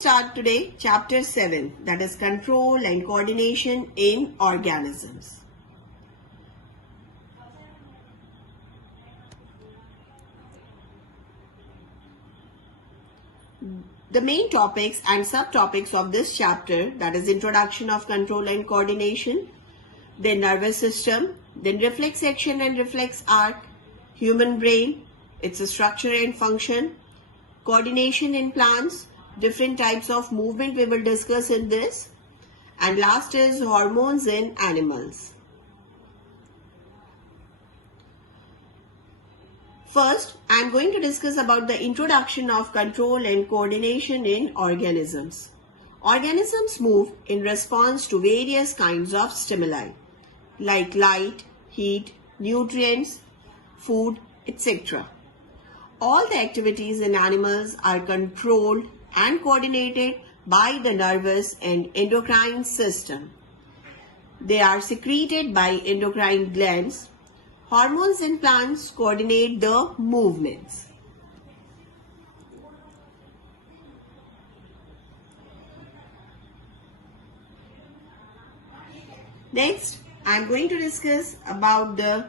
Start today chapter 7, that is control and coordination in organisms. The main topics and subtopics of this chapter, that is introduction of control and coordination, then nervous system, then reflex action and reflex arc, human brain, its structure and function, coordination in plants, different types of movement we will discuss in this, and last is hormones in animals. First, I am going to discuss about the introduction of control and coordination in organisms. Organisms move in response to various kinds of stimuli like light, heat, nutrients, food, etc. All the activities in animals are controlled and coordinated by the nervous and endocrine system. They are secreted by endocrine glands. Hormones in plants coordinate the movements. Next, I am going to discuss about the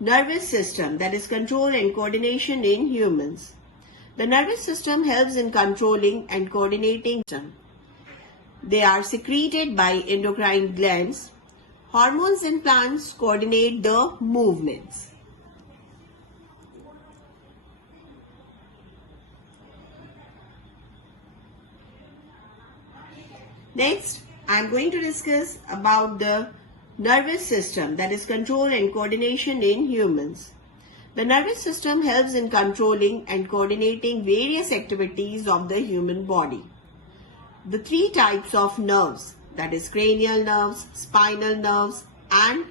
nervous system, that is control and coordination in humans. The nervous system helps in controlling and coordinating them. They are secreted by endocrine glands. Hormones in plants coordinate the movements. Next, I am going to discuss about the nervous system, that is control and coordination in humans. The nervous system helps in controlling and coordinating various activities of the human body. The three types of nerves, that is cranial nerves, spinal nerves, and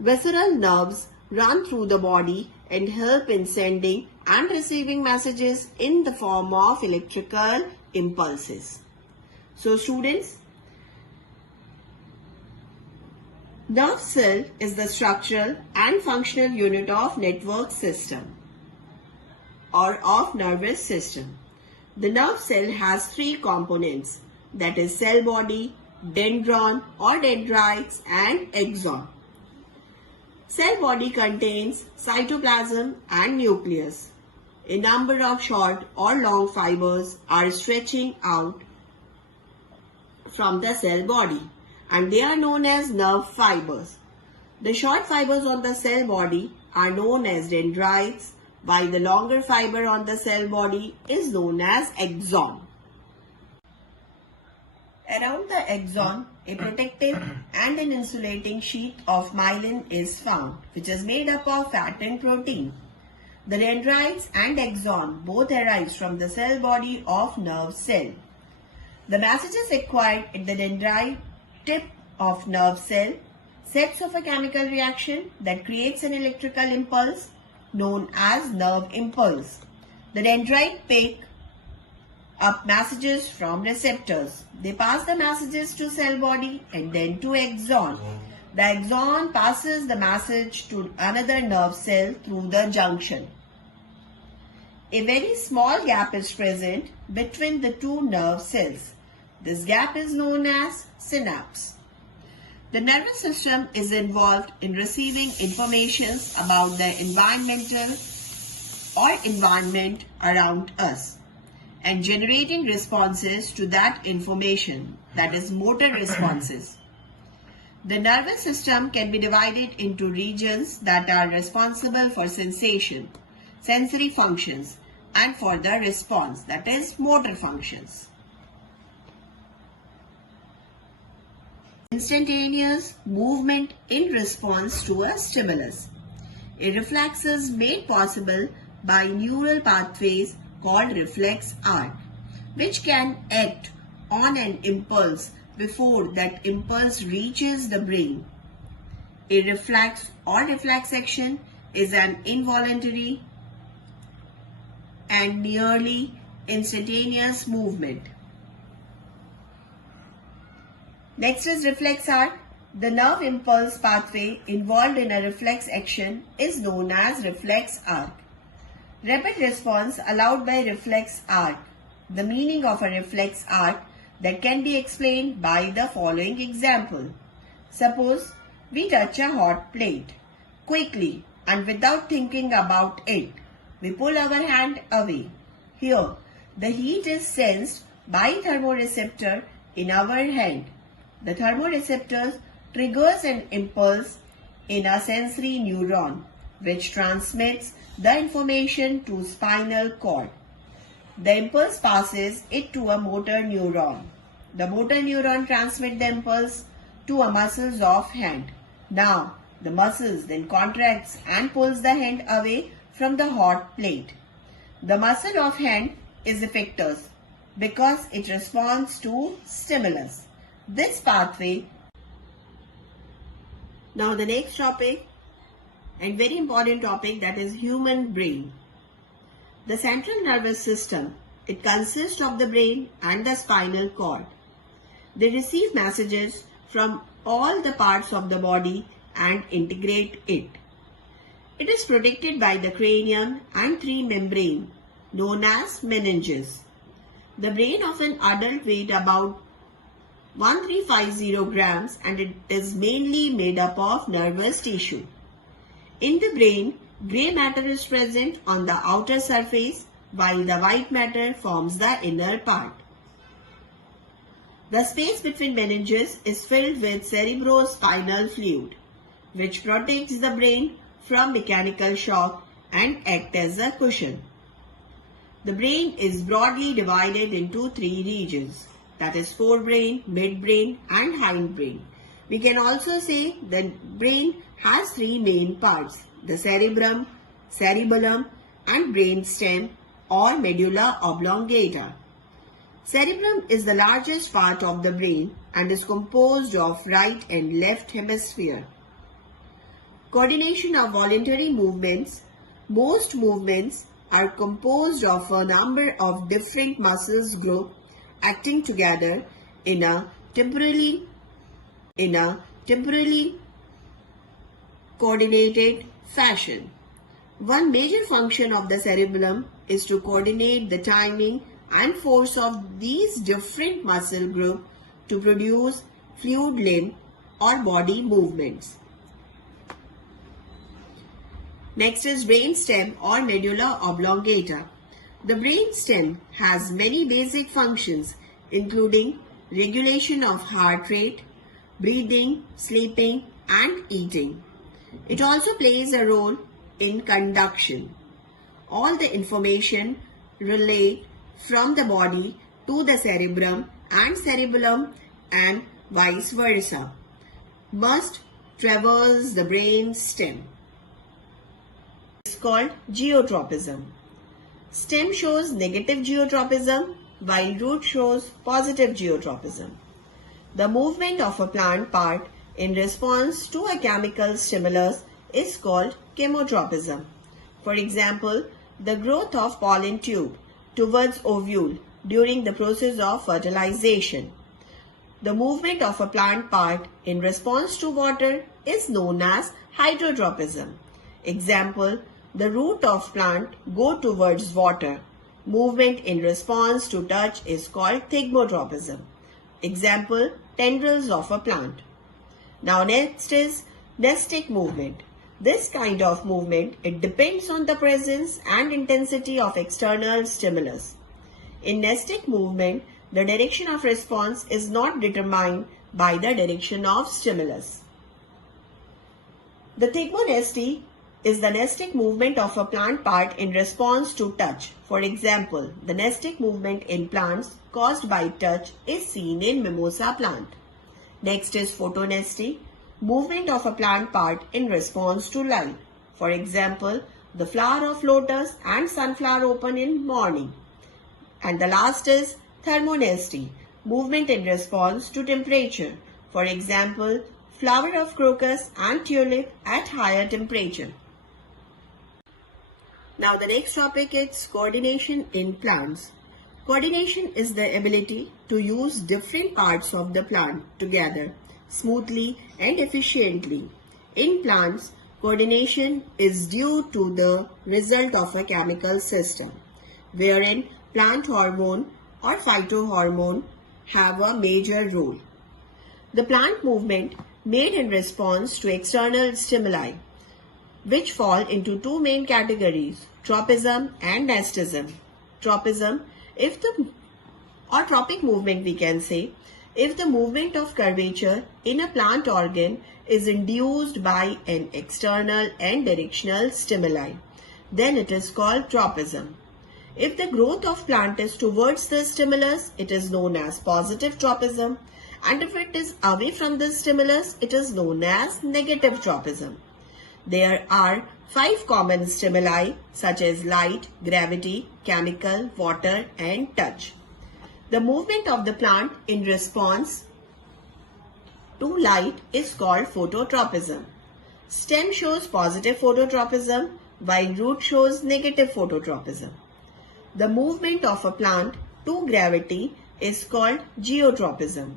visceral nerves, run through the body and help in sending and receiving messages in the form of electrical impulses. So students, nerve cell is the structural and functional unit of network system or of nervous system. The nerve cell has three components, that is cell body, dendron or dendrites, and axon. Cell body contains cytoplasm and nucleus. A number of short or long fibers are stretching out from the cell body, and they are known as nerve fibers. The short fibers on the cell body are known as dendrites, while the longer fiber on the cell body is known as axon. Around the axon, a protective and an insulating sheath of myelin is found, which is made up of fat and protein. The dendrites and axon both arise from the cell body of nerve cell. The messages acquired at the dendrite tip of nerve cell sets off a chemical reaction that creates an electrical impulse known as nerve impulse. The dendrite pick up messages from receptors. They pass the messages to cell body and then to axon. The axon passes the message to another nerve cell through the junction. A very small gap is present between the two nerve cells. This gap is known as synapse. The nervous system is involved in receiving information about the environment around us and generating responses to that information, that is motor responses. The nervous system can be divided into regions that are responsible for sensation, sensory functions, and for the response, that is motor functions. Instantaneous movement in response to a stimulus. A reflex is made possible by neural pathways called reflex arc, which can act on an impulse before that impulse reaches the brain. A reflex or reflex action is an involuntary and nearly instantaneous movement. Next is reflex arc. The nerve impulse pathway involved in a reflex action is known as reflex arc. Rapid response allowed by reflex arc the meaning of a reflex art that can be explained by the following example. Suppose we touch a hot plate. Quickly and without thinking about it, we pull our hand away. Here, the heat is sensed by thermoreceptor in our hand. The thermoreceptors triggers an impulse in a sensory neuron, which transmits the information to spinal cord. The impulse passes it to a motor neuron. The motor neuron transmits the impulse to a muscles of hand. Now, the muscles then contracts and pulls the hand away from the hot plate. The muscle of hand is effectors because it responds to stimulus. This pathway. Now the next topic, and very important topic, that is human brain. The central nervous system, it consists of the brain and the spinal cord. They receive messages from all the parts of the body and integrate it. It is protected by the cranium and three membranes known as meninges. The brain of an adult weighs about 1350 grams and it is mainly made up of nervous tissue. In the brain, grey matter is present on the outer surface while the white matter forms the inner part. The space between meninges is filled with cerebrospinal fluid, which protects the brain from mechanical shock and acts as a cushion. The brain is broadly divided into three regions, that is forebrain, midbrain and hindbrain. We can also say the brain has three main parts, the cerebrum, cerebellum and brainstem or medulla oblongata. Cerebrum is the largest part of the brain and is composed of right and left hemisphere. Coordination of voluntary movements. Most movements are composed of a number of different muscles groups acting together in a temporally coordinated fashion. One major function of the cerebellum is to coordinate the timing and force of these different muscle groups to produce fluid limb or body movements. Next is brainstem or medulla oblongata. The brainstem has many basic functions including regulation of heart rate, breathing, sleeping and eating. It also plays a role in conduction. All the information relayed from the body to the cerebrum and cerebellum and vice versa must traverse the brain stem. It's called geotropism. Stem shows negative geotropism while root shows positive geotropism. The movement of a plant part in response to a chemical stimulus is called chemotropism. For example, the growth of pollen tube towards ovule during the process of fertilization. The movement of a plant part in response to water is known as hydrotropism. Example, the root of plant go towards water. Movement in response to touch is called thigmotropism. Example, tendrils of a plant. Now next is nestic movement. This kind of movement, it depends on the presence and intensity of external stimulus. In nestic movement, the direction of response is not determined by the direction of stimulus. The thigmonesty is the nestic movement of a plant part in response to touch. For example, the nestic movement in plants caused by touch is seen in mimosa plant. Next is photonesty, movement of a plant part in response to light. For example, the flower of lotus and sunflower open in morning. And the last is thermonesty, movement in response to temperature. For example, flower of crocus and tulip at higher temperature. Now the next topic is coordination in plants. Coordination is the ability to use different parts of the plant together smoothly and efficiently. In plants, coordination is due to the result of a chemical system, wherein plant hormone or phytohormone have a major role. The plant movement made in response to external stimuli, which fall into two main categories, tropism and nastism. Tropism, or tropic movement we can say, if the movement of curvature in a plant organ is induced by an external and directional stimuli, then it is called tropism. If the growth of plant is towards the stimulus, it is known as positive tropism, and if it is away from the stimulus, it is known as negative tropism. There are 5 common stimuli such as light, gravity, chemical, water and touch. The movement of the plant in response to light is called phototropism. Stem shows positive phototropism while root shows negative phototropism. The movement of a plant to gravity is called geotropism.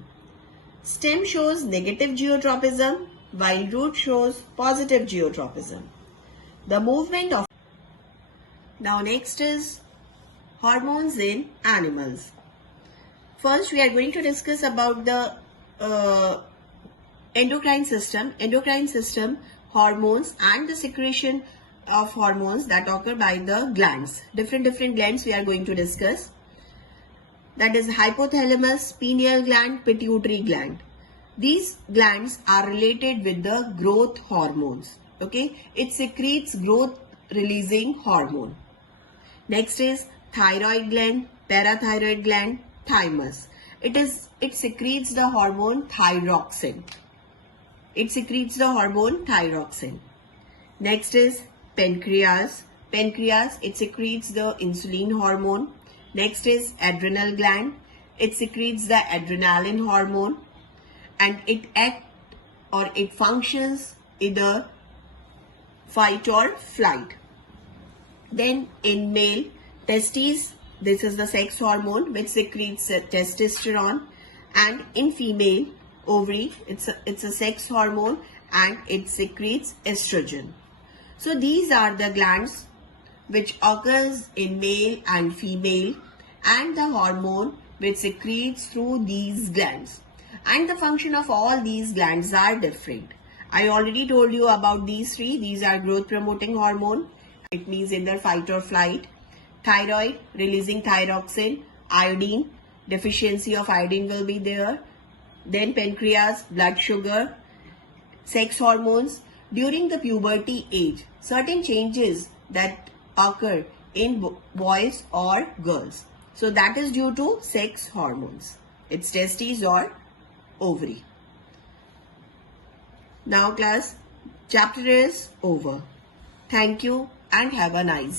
Stem shows negative geotropism while root shows positive geotropism. The movement of... Now next is hormones in animals. First we are going to discuss about the endocrine system, hormones and the secretion of hormones that occur by the glands. Different glands we are going to discuss. That is hypothalamus, pineal gland, pituitary gland. These glands are related with the growth hormones. Okay, it secretes growth releasing hormone. Next is thyroid gland, parathyroid gland, thymus. It secretes the hormone thyroxine. Next is pancreas. It secretes the insulin hormone. Next is adrenal gland. It secretes the adrenaline hormone, and it functions either fight or flight. Then in male, testes, this is the sex hormone which secretes testosterone, and in female, ovary, it's a sex hormone and it secretes estrogen. So these are the glands which occurs in male and female, and the hormone which secretes through these glands. And the function of all these glands are different. I already told you about these 3. These are growth promoting hormone. It means either fight or flight. Thyroid, releasing thyroxine. Iodine, deficiency of iodine will be there. Then pancreas, blood sugar. Sex hormones. During the puberty age, certain changes that occur in boys or girls. So that is due to sex hormones. It's testes or ovary. Now class, chapter is over. Thank you and have a nice day.